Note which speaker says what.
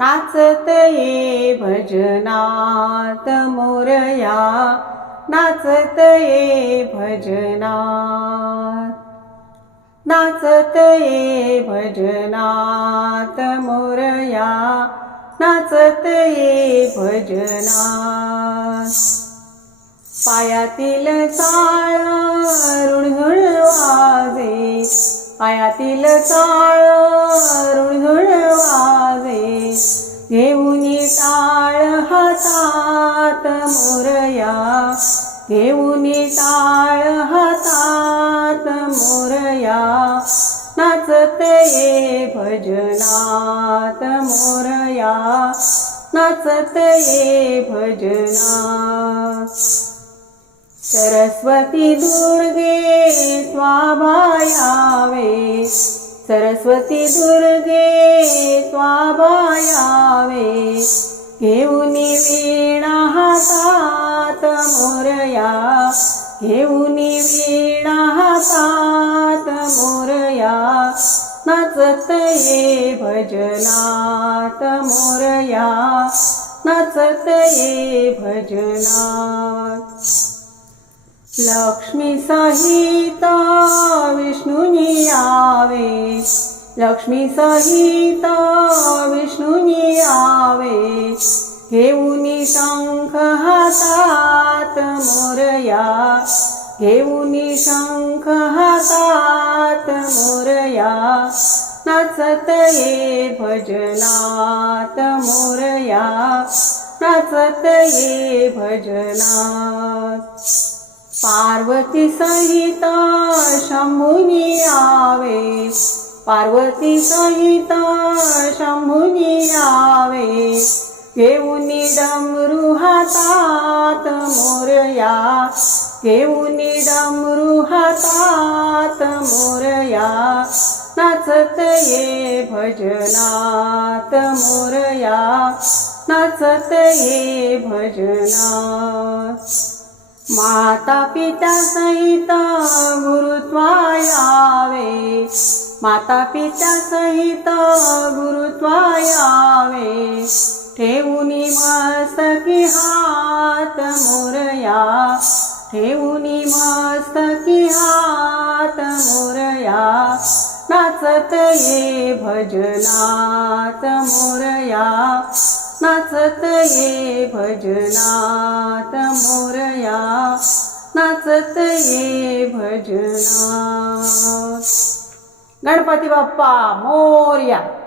Speaker 1: नाचत ये भजनात मोरया. नाचत ये भजनात. नाचत ये भजनात मोरया. नाचत ये भजनात. पायातील चाळ रुणगुण वाजे. पायातील चाळ हातात मोरया घेऊन टाळ हातात मोरया. नाचत ये भजनात मोरया नाचत ये भजनात. सरस्वती दुर्गे स्वाभायावे सरस्वती दुर्गे स्वाभायावे. घेऊनी वीणा हातात मोरया. घेऊनी वीणा हातात मोरया. नाचत ये भजनात मोरया. नाचत ये भजनात. लक्ष्मी सहिता विष्णुनी यावे. लक्ष्मी सहित मोरया. घेऊनी शंख हातात मोरया. नाचत ये भजनात मोरया. नाचत ये भजनात. पार्वती संहिता शंभुनी आवे. पार्वती संहिता शंभुनी आवे. घेऊनी डमरुहा घेऊनी डमरू हातात मोरया नाचत ये भजनात मोरया नाचत ये भजनात। माता पिता सहित गुरुत्वायावे माता पिता सहित गुरुत्वायावे ठेवूनी मस्तकी हात मोरया ठेवूनी मस्तकी हात मोरया. नाचत ये भजनात मोरया. नाचत ये भजनात मोरया. नाचत ये भजना गणपती बाप्पा मोर्या.